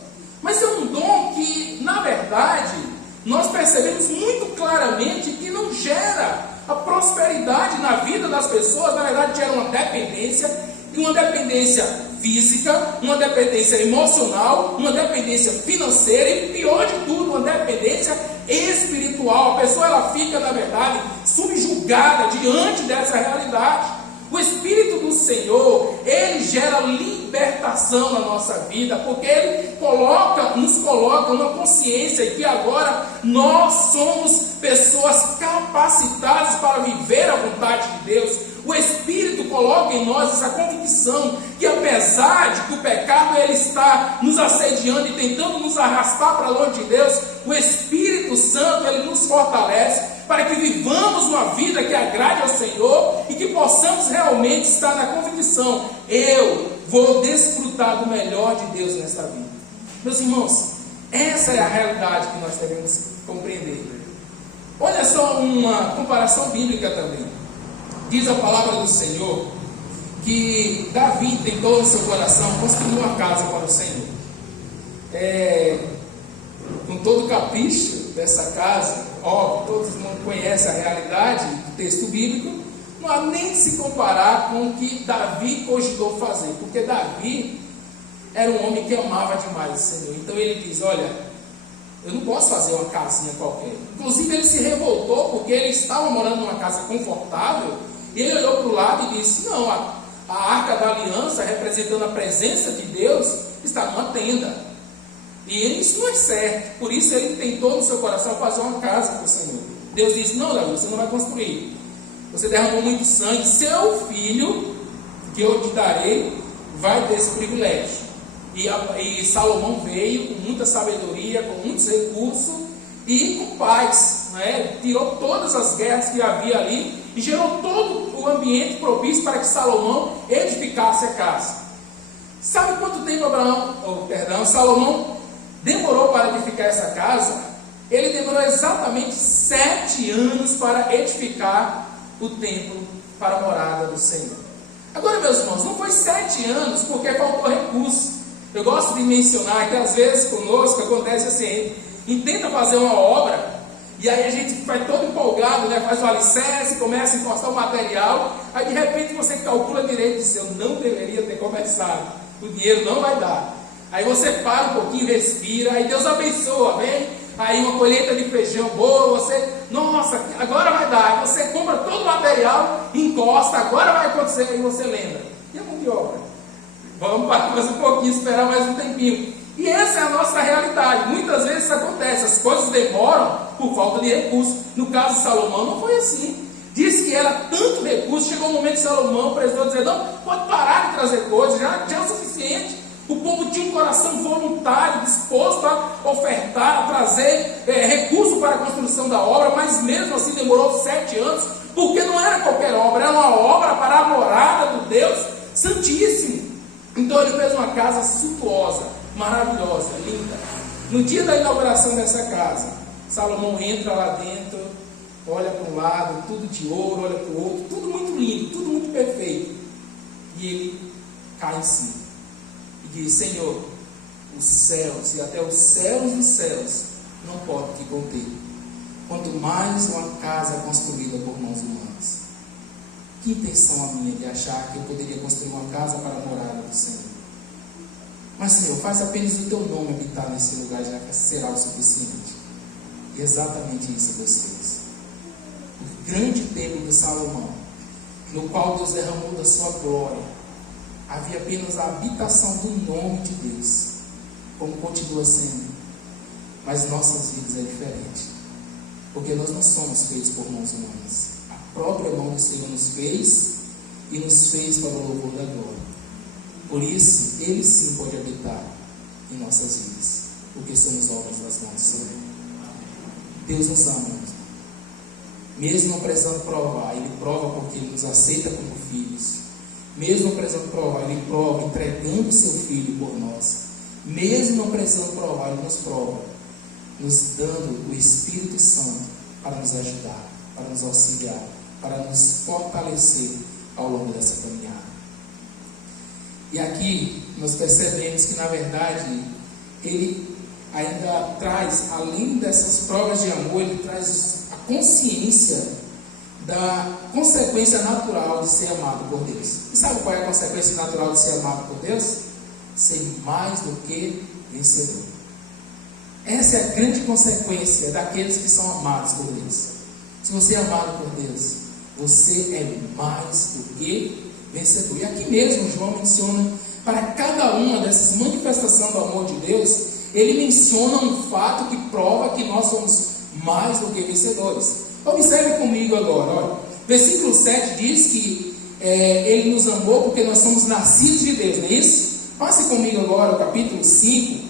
Mas é um dom que, na verdade, nós percebemos muito claramente que não gera a prosperidade na vida das pessoas. Na verdade, gera uma dependência, e uma dependência física, uma dependência emocional, uma dependência financeira e, pior de tudo, uma dependência espiritual. A pessoa ela fica, na verdade, subjugada diante dessa realidade. O Espírito do Senhor, Ele gera libertação na nossa vida, porque Ele nos coloca numa consciência que agora nós somos pessoas capacitadas para viver a vontade de Deus. O Espírito coloca em nós essa convicção que, apesar de que o pecado ele está nos assediando e tentando nos arrastar para longe de Deus, o Espírito Santo ele nos fortalece para que vivamos uma vida que agrade ao Senhor e que possamos realmente estar na convicção: eu vou desfrutar do melhor de Deus nesta vida. Meus irmãos, essa é a realidade que nós devemos compreender. Olha só uma comparação bíblica também. Diz a palavra do Senhor que Davi tentou no seu coração construir uma casa para o Senhor. Com todo o capricho dessa casa, óbvio, todos não conhecem a realidade do texto bíblico, não há nem de se comparar com o que Davi cogitou fazer, porque Davi era um homem que amava demais o Senhor. Então ele diz: olha, eu não posso fazer uma casinha qualquer. Inclusive ele se revoltou porque ele estava morando numa casa confortável. E ele olhou para o lado e disse: não, a arca da aliança, representando a presença de Deus, está numa tenda. E isso não é certo. Por isso ele tentou no seu coração fazer uma casa para o Senhor. Deus disse: não, Davi, você não vai construir. Você derramou muito sangue. Seu filho, que eu te darei, vai ter esse privilégio. E Salomão veio com muita sabedoria, com muitos recursos e com paz, né? Tirou todas as guerras que havia ali e gerou todo o ambiente propício para que Salomão edificasse a casa. Sabe quanto tempo Salomão demorou para edificar essa casa? Ele demorou exatamente 7 anos para edificar o templo para a morada do Senhor. Agora, meus irmãos, não foi 7 anos porque faltou recurso. Eu gosto de mencionar que às vezes conosco acontece assim, intenta fazer uma obra, e aí a gente vai todo empolgado, né? Faz o alicerce, começa a encostar o material, aí de repente você calcula direito e diz, eu não deveria ter começado, o dinheiro não vai dar. Aí você para um pouquinho, respira, aí Deus abençoa, vem, aí uma colheita de feijão boa, você, nossa, agora vai dar, aí você compra todo o material, encosta, agora vai acontecer, aí você lembra, e a mão de obra? Vamos parar mais um pouquinho, esperar mais um tempinho. E essa é a nossa realidade. Muitas vezes isso acontece, as coisas demoram por falta de recursos. No caso de Salomão não foi assim. Diz que era tanto recurso, chegou um momento que Salomão precisou dizer, não, pode parar de trazer coisas, já é o suficiente. O povo tinha um coração voluntário, disposto a ofertar, a trazer recurso para a construção da obra, mas mesmo assim demorou 7 anos, porque não era qualquer obra, era uma obra para a morada do Deus Santíssimo. Então ele fez uma casa suntuosa, maravilhosa, linda. No dia da inauguração dessa casa, Salomão entra lá dentro, olha para um lado, tudo de ouro, olha para o outro, tudo muito lindo, tudo muito perfeito. E ele cai em si e diz, Senhor, os céus e até os céus dos céus não podem te conter, quanto mais uma casa construída por mãos humanas. Que intenção a minha de achar que eu poderia construir uma casa para a morada do Senhor. Mas, Senhor, faz apenas o teu nome habitar nesse lugar, já que será o suficiente. E exatamente isso Deus fez. O grande templo de Salomão, no qual Deus derramou da sua glória, havia apenas a habitação do nome de Deus, como continua sendo. Mas nossas vidas é diferente, porque nós não somos feitos por mãos humanas. A própria mão do Senhor nos fez e nos fez para o louvor da glória. Por isso, Ele sim pode habitar em nossas vidas, porque somos obras das mãos do Senhor. Deus nos ama, mesmo não precisando provar, Ele prova porque Ele nos aceita como filhos. Mesmo não precisando provar, Ele prova entregando o seu Filho por nós. Mesmo não precisando provar, Ele nos prova, nos dando o Espírito Santo para nos ajudar, para nos auxiliar, para nos fortalecer ao longo dessa caminhada. E aqui nós percebemos que, na verdade, Ele ainda traz, além dessas provas de amor, Ele traz a consciência da consequência natural de ser amado por Deus. E sabe qual é a consequência natural de ser amado por Deus? Ser mais do que vencedor. Essa é a grande consequência daqueles que são amados por Deus. Se você é amado por Deus, você é mais do que vencedor. E aqui mesmo João menciona, para cada uma dessas manifestações do amor de Deus, ele menciona um fato que prova que nós somos mais do que vencedores. Observe comigo agora, olha. Versículo 7 diz que Ele nos amou porque nós somos nascidos de Deus, não é isso? Passe comigo agora o capítulo 5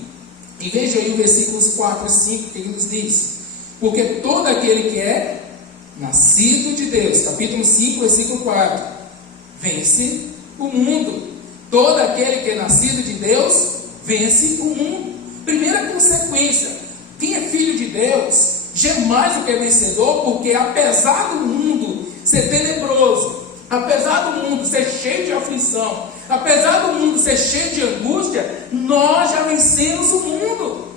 e veja aí os versículos 4 e 5 que ele nos diz. Porque todo aquele que é nascido de Deus, capítulo 5, versículo 4, vence o mundo. Todo aquele que é nascido de Deus, vence o mundo. Primeira consequência, quem é filho de Deus, jamais do que é vencedor, porque apesar do mundo ser tenebroso, apesar do mundo ser cheio de aflição, apesar do mundo ser cheio de angústia, nós já vencemos o mundo.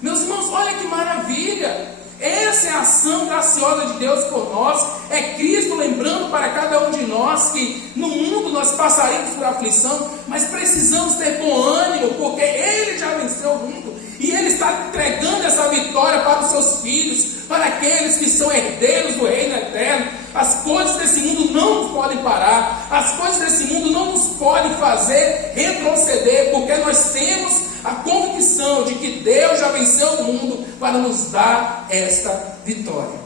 Meus irmãos, olha que maravilha! Essa é a ação graciosa de Deus por nós. É Cristo lembrando para cada um de nós que no mundo nós passaremos por aflição, mas precisamos ter bom ânimo, porque Ele já venceu o mundo e Ele está entregando essa vitória para os seus filhos, para aqueles que são herdeiros do reino eterno. As coisas desse mundo não nos podem parar, as coisas desse mundo não nos podem fazer retroceder, porque nós temos a convicção de que Deus já venceu o mundo para nos dar esta vitória.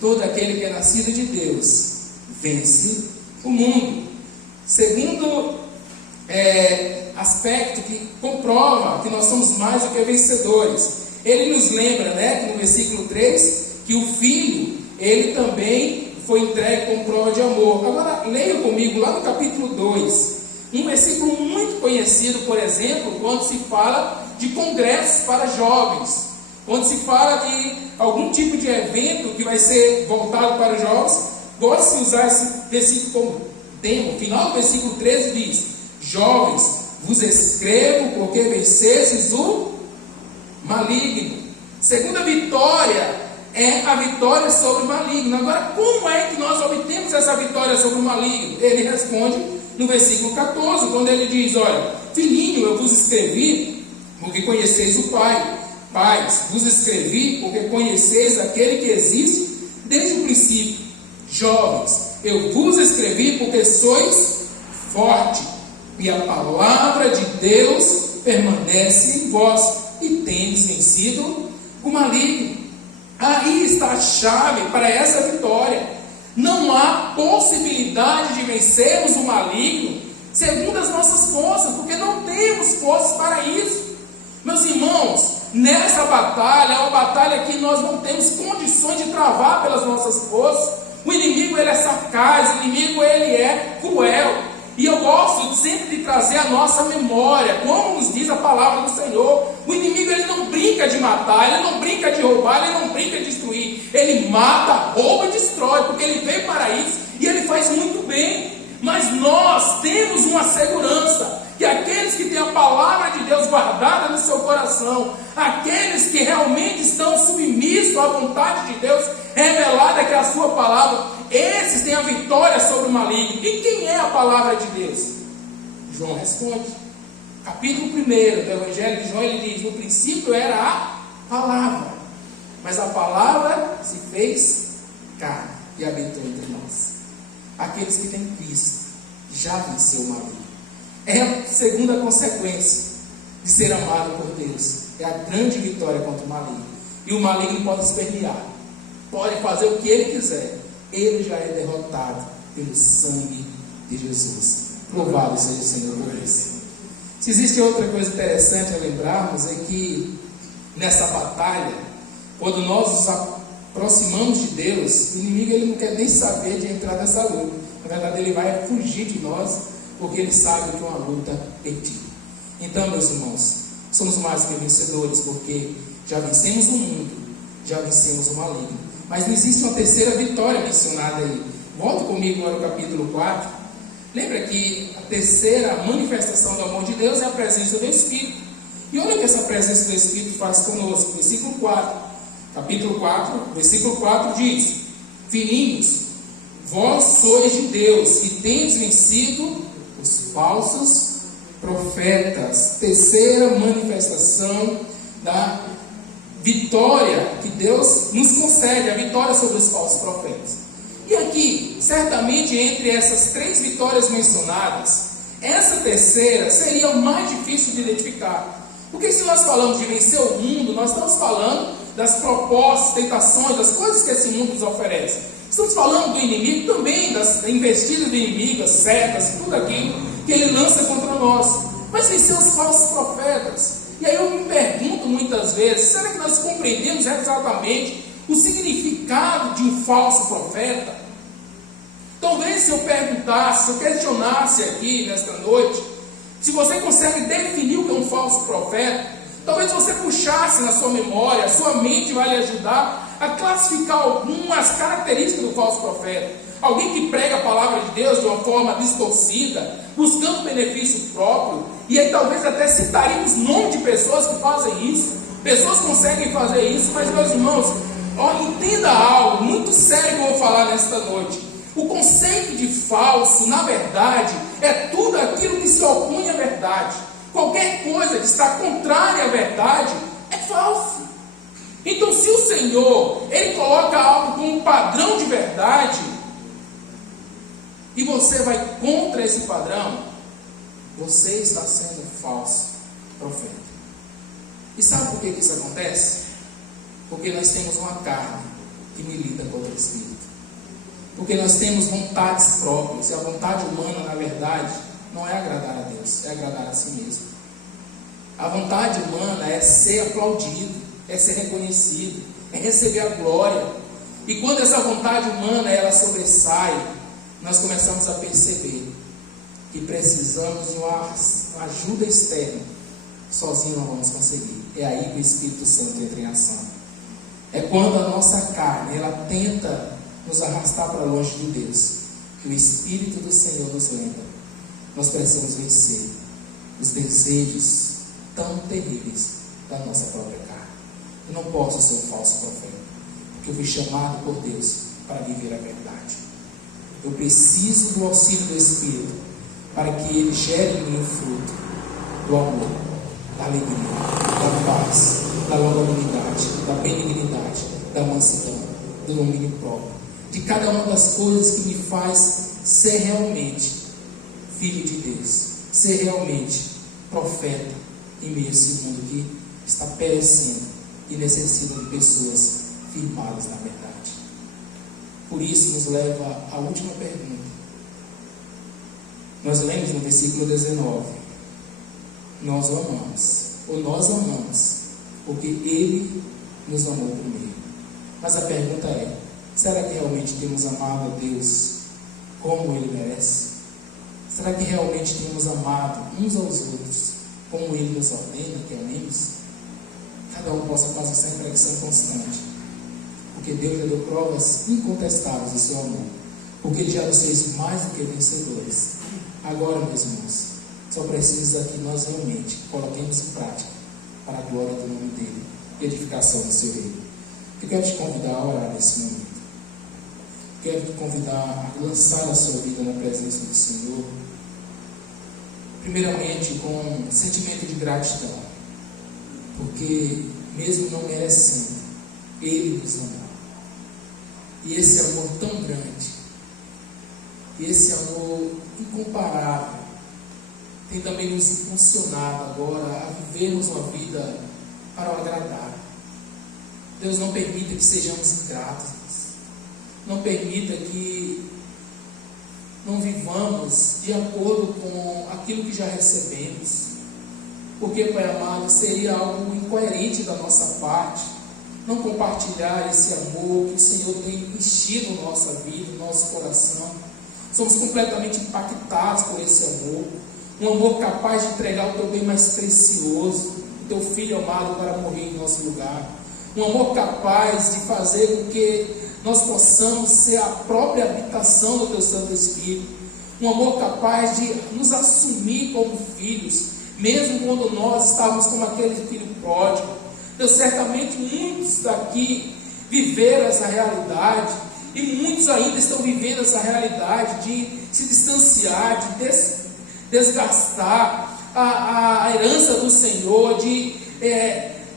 Todo aquele que é nascido de Deus vence o mundo. Segundo aspecto que comprova que nós somos mais do que vencedores, ele nos lembra, no versículo 3, que o Filho, ele também foi entregue como prova de amor. Agora leia comigo lá no capítulo 2, Um versículo muito conhecido, por exemplo, quando se fala de congressos para jovens, quando se fala de algum tipo de evento que vai ser voltado para os jovens, gosta de usar esse versículo como tema. O final do versículo 13 diz: jovens, vos escrevo porque vencestes o maligno. Segunda vitória é a vitória sobre o maligno. Agora, como é que nós obtemos essa vitória sobre o maligno? Ele responde no versículo 14, quando ele diz: olha, filhinho, eu vos escrevi porque conheceis o Pai. Pais, vos escrevi porque conheceis aquele que existe desde o princípio. Jovens, eu vos escrevi porque sois forte, e a palavra de Deus permanece em vós, e tendes vencido o maligno. Aí está a chave para essa vitória. Não há possibilidade de vencermos o maligno segundo as nossas forças, porque não temos forças para isso. Meus irmãos, nessa batalha, é uma batalha que nós não temos condições de travar pelas nossas forças. O inimigo, ele é sagaz, o inimigo, ele é cruel. E eu gosto sempre de trazer a nossa memória, como nos diz a palavra do Senhor. O inimigo, ele não brinca de matar, ele não brinca de roubar, ele não brinca de destruir. Ele mata, rouba e destrói, porque ele veio para isso e ele faz muito bem. Mas nós temos uma segurança, que aqueles que têm a palavra de Deus guardada no seu coração, aqueles que realmente estão submissos à vontade de Deus revelada, que é a sua palavra, esses têm a vitória sobre o maligno. E quem é a palavra de Deus? João responde, capítulo 1 do Evangelho de João, ele diz: no princípio era a palavra, mas a palavra se fez carne e habitou entre nós. Aqueles que têm Cristo já venceu o maligno. É a segunda consequência de ser amado por Deus, é a grande vitória contra o maligno. E o maligno pode espernear, pode fazer o que ele quiser, ele já é derrotado pelo sangue de Jesus. Louvado seja o Senhor por isso. Se existe outra coisa interessante a lembrarmos, é que nessa batalha, quando nós nos aproximamos de Deus, o inimigo, ele não quer nem saber de entrar nessa luta. Na verdade, ele vai fugir de nós, porque ele sabe que é uma luta perdida. Então, meus irmãos, somos mais que vencedores, porque já vencemos o mundo, já vencemos o maligno. Mas não existe uma terceira vitória mencionada aí. Volta comigo agora ao capítulo 4. Lembra que a terceira manifestação do amor de Deus é a presença do Espírito. E olha o que essa presença do Espírito faz conosco. Versículo 4. Capítulo 4, versículo 4 diz: filhinhos, vós sois de Deus e tendes vencido os falsos profetas. Terceira manifestação da vitória que Deus nos concede, a vitória sobre os falsos profetas. E aqui, certamente entre essas três vitórias mencionadas, essa terceira seria o mais difícil de identificar. Porque se nós falamos de vencer o mundo, nós estamos falando das propostas, tentações, das coisas que esse mundo nos oferece. Estamos falando do inimigo também, das investidas do inimigo, as setas, tudo aquilo que ele lança contra nós. Mas vencer os falsos profetas. E aí eu me pergunto muitas vezes, será que nós compreendemos exatamente o significado de um falso profeta? Talvez se eu perguntasse, se eu questionasse aqui nesta noite, se você consegue definir o que é um falso profeta, talvez você puxasse na sua memória, a sua mente vai lhe ajudar a classificar algumas características do falso profeta. Alguém que prega a palavra de Deus de uma forma distorcida, buscando benefício próprio, e aí talvez até citaríamos nomes de pessoas que fazem isso. Pessoas conseguem fazer isso, mas meus irmãos, entenda algo muito sério que eu vou falar nesta noite. O conceito de falso, na verdade, é tudo aquilo que se opõe à verdade. Qualquer coisa que está contrária à verdade é falso. Então, se o Senhor, Ele coloca algo como um padrão de verdade, e você vai contra esse padrão, você está sendo falso profeta. E sabe por que isso acontece? Porque nós temos uma carne que milita contra o Espírito. Porque nós temos vontades próprias, e a vontade humana, na verdade, não é agradar a Deus, é agradar a si mesmo. A vontade humana é ser aplaudido, é ser reconhecido, é receber a glória. E quando essa vontade humana ela sobressai, nós começamos a perceber que precisamos de uma ajuda externa. Sozinho não vamos conseguir. É aí que o Espírito Santo entra em ação. É quando a nossa carne, ela tenta nos arrastar para longe de Deus, que o Espírito do Senhor nos lembra. Nós precisamos vencer os desejos tão terríveis da nossa própria carne. Eu não posso ser um falso profeta, porque eu fui chamado por Deus para viver a verdade. Eu preciso do auxílio do Espírito para que Ele gere em mim o fruto do amor, da alegria, da paz, da longanimidade, da benignidade, da mansidão, do domínio próprio, de cada uma das coisas que me faz ser realmente filho de Deus, ser realmente profeta em meio a esse mundo que está perecendo e necessita de pessoas firmadas na verdade. Por isso nos leva à última pergunta. Nós lemos no versículo 19: nós o amamos, ou nós amamos, porque Ele nos amou primeiro. Mas a pergunta é: será que realmente temos amado a Deus como Ele merece? Será que realmente temos amado uns aos outros como Ele nos ordena que amemos? Cada um possa fazer essa reflexão constante, porque Deus já deu provas incontestáveis do seu amor, porque Ele já nos fez mais do que vencedores. Agora, meus irmãos, só precisa que nós realmente coloquemos em prática para a glória do nome dEle e edificação do seu reino. Eu quero te convidar a orar nesse momento. Quero te convidar a lançar a sua vida na presença do Senhor, primeiramente com sentimento de gratidão, porque mesmo não merecendo, Ele nos amou. E esse amor tão grande, e esse amor incomparável, tem também nos impulsionado agora a vivermos uma vida para o agradar. Deus, não permita que sejamos ingratos, não permita que não vivamos de acordo com aquilo que já recebemos, porque, Pai amado, seria algo incoerente da nossa parte não compartilhar esse amor que o Senhor tem enchido nossa vida, nosso coração. Somos completamente impactados por esse amor, um amor capaz de entregar o teu bem mais precioso, o teu Filho amado, para morrer em nosso lugar, um amor capaz de fazer com que nós possamos ser a própria habitação do teu Santo Espírito, um amor capaz de nos assumir como filhos, mesmo quando nós estávamos como aquele filho pródigo. Deus, certamente muitos daqui viveram essa realidade, e muitos ainda estão vivendo essa realidade de se distanciar, de desgastar a herança do Senhor, de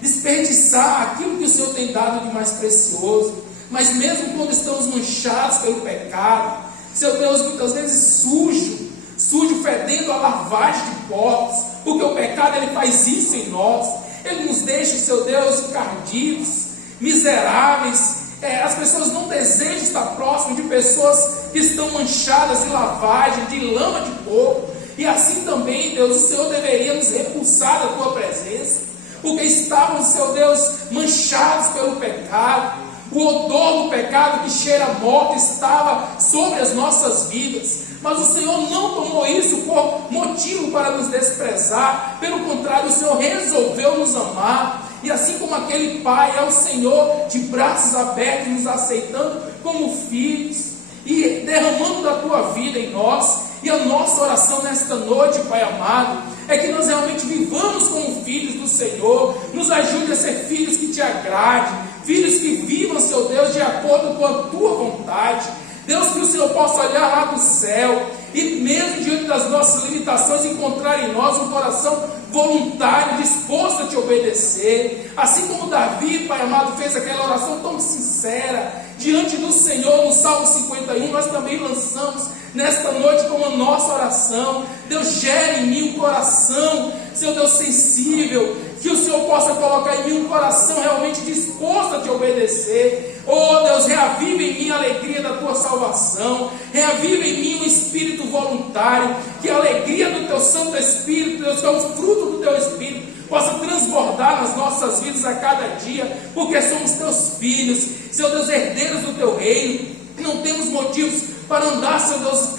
desperdiçar aquilo que o Senhor tem dado de mais precioso. Mas mesmo quando estamos manchados pelo pecado, seu Deus, muitas vezes sujo, fedendo a lavagem de porcos, porque o pecado ele faz isso em nós, ele nos deixa, seu Deus, encardidos, miseráveis. As pessoas não desejam estar próximo de pessoas que estão manchadas de lavagem, de lama de porco, e assim também, Deus, o Senhor deveria nos repulsar da tua presença, porque estávamos, seu Deus, manchados pelo pecado. O odor do pecado que cheira a morte estava sobre as nossas vidas, mas o Senhor não tomou isso por motivo para nos desprezar. Pelo contrário, o Senhor resolveu nos amar, e assim como aquele pai é o Senhor de braços abertos, nos aceitando como filhos e derramando da tua vida em nós. E a nossa oração nesta noite, Pai amado, é que nós realmente vivamos como filhos do Senhor. Nos ajude a ser filhos que te agradem, filhos que vivam, seu Deus, de acordo com a tua vontade. Deus, que o Senhor possa olhar lá do céu e mesmo diante das nossas limitações, encontrar em nós um coração voluntário, disposto a te obedecer. Assim como Davi, Pai amado, fez aquela oração tão sincera diante do Senhor no Salmo 51, nós também lançamos nesta noite como a nossa oração. Deus, gere em mim um coração, seu Deus, sensível, que o Senhor possa colocar em mim um coração realmente disposto a te obedecer. Oh Deus, reaviva em mim a alegria da tua salvação, reaviva em mim um espírito voluntário, que a alegria do teu Santo Espírito, Deus, que é o fruto do teu Espírito, possa transbordar nas nossas vidas a cada dia, porque somos teus filhos, seu Deus, herdeiros do teu reino. Não temos motivos para andar, Senhor Deus,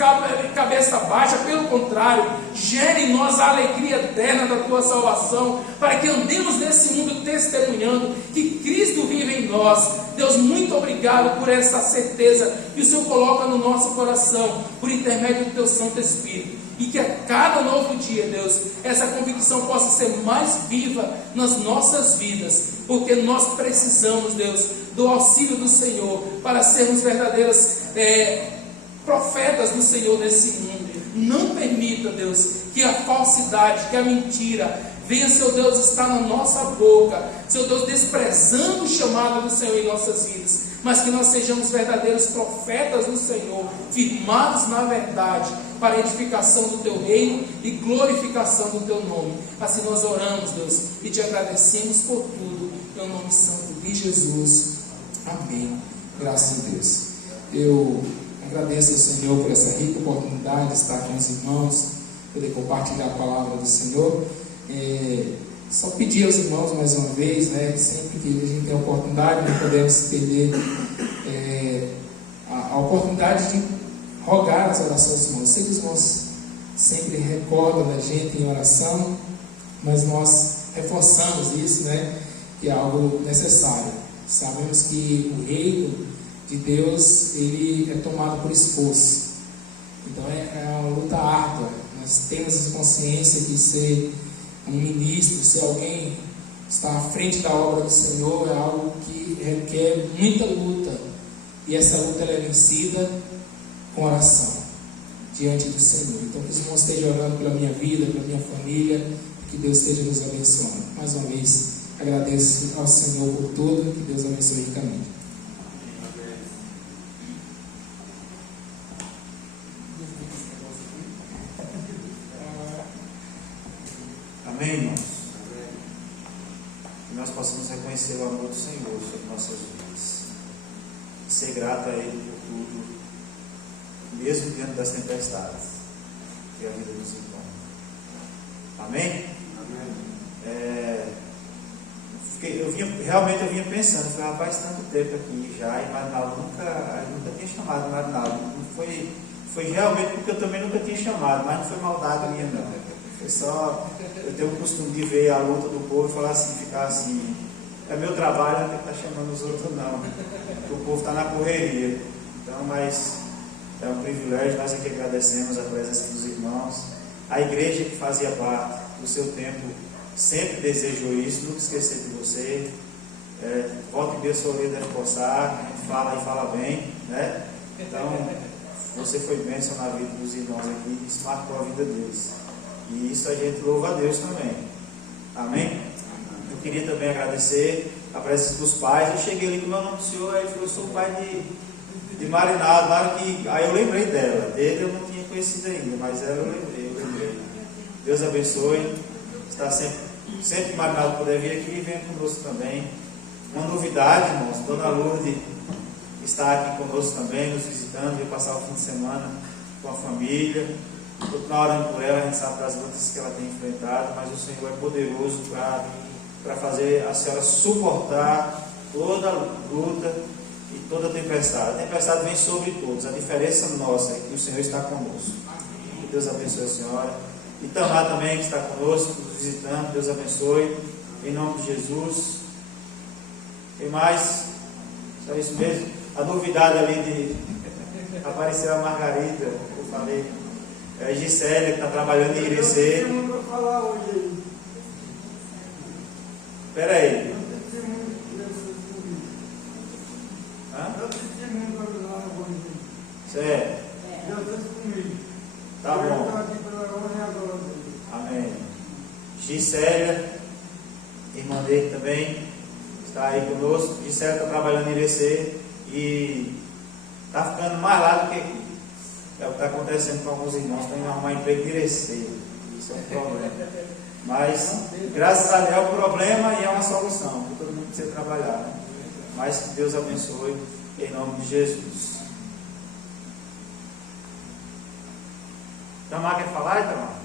cabeça baixa. Pelo contrário, gere em nós a alegria eterna da tua salvação, para que andemos nesse mundo testemunhando que Cristo vive em nós. Deus, muito obrigado por essa certeza que o Senhor coloca no nosso coração, por intermédio do teu Santo Espírito. E que a cada novo dia, Deus, essa convicção possa ser mais viva nas nossas vidas, porque nós precisamos, Deus, do auxílio do Senhor para sermos verdadeiros profetas do Senhor nesse mundo. Não permita, Deus, que a falsidade, que a mentira venha, Senhor Deus, estar na nossa boca, Senhor Deus, desprezando o chamado do Senhor em nossas vidas, mas que nós sejamos verdadeiros profetas do Senhor, firmados na verdade, para a edificação do Teu reino e glorificação do Teu nome. Assim nós oramos, Deus, e Te agradecemos por tudo, em nome santo de Jesus. Amém. Graças a Deus. Eu agradeço ao Senhor por essa rica oportunidade de estar com os irmãos, poder compartilhar a palavra do Senhor. Só pedir aos irmãos mais uma vez, sempre que a gente tem a oportunidade, não podemos perder a oportunidade de rogar as orações dos irmãos. Sei que os irmãos sempre recordam da gente em oração, mas nós reforçamos isso, que é algo necessário. Sabemos que o reino de Deus, ele é tomado por esforço. Então é uma luta árdua. Nós temos consciência de ser um ministro, ser alguém que está à frente da obra do Senhor, é algo que requer muita luta. E essa luta ela é vencida com oração diante do Senhor. Então que os irmãos estejam orando pela minha vida, pela minha família, que Deus esteja nos abençoando. Mais uma vez, agradeço ao Senhor por tudo, que Deus abençoe ricamente. Amém, irmãos? Que nós possamos reconhecer o amor do Senhor sobre nossas vidas e ser grato a Ele por tudo, mesmo diante das tempestades que a vida nos encontra. Amém? Realmente eu vinha pensando, falei, rapaz, tanto tempo aqui já, e Marinaldo nunca tinha chamado Marinaldo. Foi realmente porque eu também nunca tinha chamado, mas não foi maldade minha não. Foi só, eu tenho o costume de ver a luta do povo e falar assim, ficar assim, é meu trabalho, não tem que estar chamando os outros não, o povo está na correria. Então, mas é um privilégio, nós aqui agradecemos a presença dos irmãos, a igreja que fazia parte do seu tempo sempre desejou isso, nunca esquecer de você. Volta e meia sua orelha deve coçar, a gente fala e fala bem, Então, você foi bênção na vida dos irmãos aqui, isso marcou a vida deles. E isso a gente louva a Deus também. Amém? Eu queria também agradecer a presença dos pais. Eu cheguei ali com o meu nome do Senhor, aí ele falou, eu sou o pai de Marinaldo. Aí eu lembrei dela. Dele eu não tinha conhecido ainda, mas ela eu lembrei. Deus abençoe. Está sempre que Marinaldo puder vir aqui, venha conosco também. Uma novidade, irmãos, Dona Lourdes está aqui conosco também, nos visitando, veio passar o fim de semana com a família. Estou orando por ela, a gente sabe das lutas que ela tem enfrentado, mas o Senhor é poderoso para fazer a senhora suportar toda a luta e toda a tempestade. A tempestade vem sobre todos, a diferença nossa é que o Senhor está conosco. Que Deus abençoe a senhora. E Tamar também, que está conosco, nos visitando, Deus abençoe, em nome de Jesus. Tem mais? Só isso mesmo? A novidade ali de aparecer a Margarida, eu falei. É a Gisélia, que está trabalhando em Irecê. Espera aí. Certo. Tá bom. Amém. Gisélia, irmã dele também, está aí conosco. Gisélia está trabalhando em Irecê e está ficando mais lá do que aqui. É o que está acontecendo com alguns irmãos, estão indo arrumar emprego de Irecê. Isso é um problema. Mas, graças a Deus, é um problema e é uma solução. Todo mundo precisa trabalhar. Mas que Deus abençoe, em nome de Jesus. Tamar quer falar, Tamar?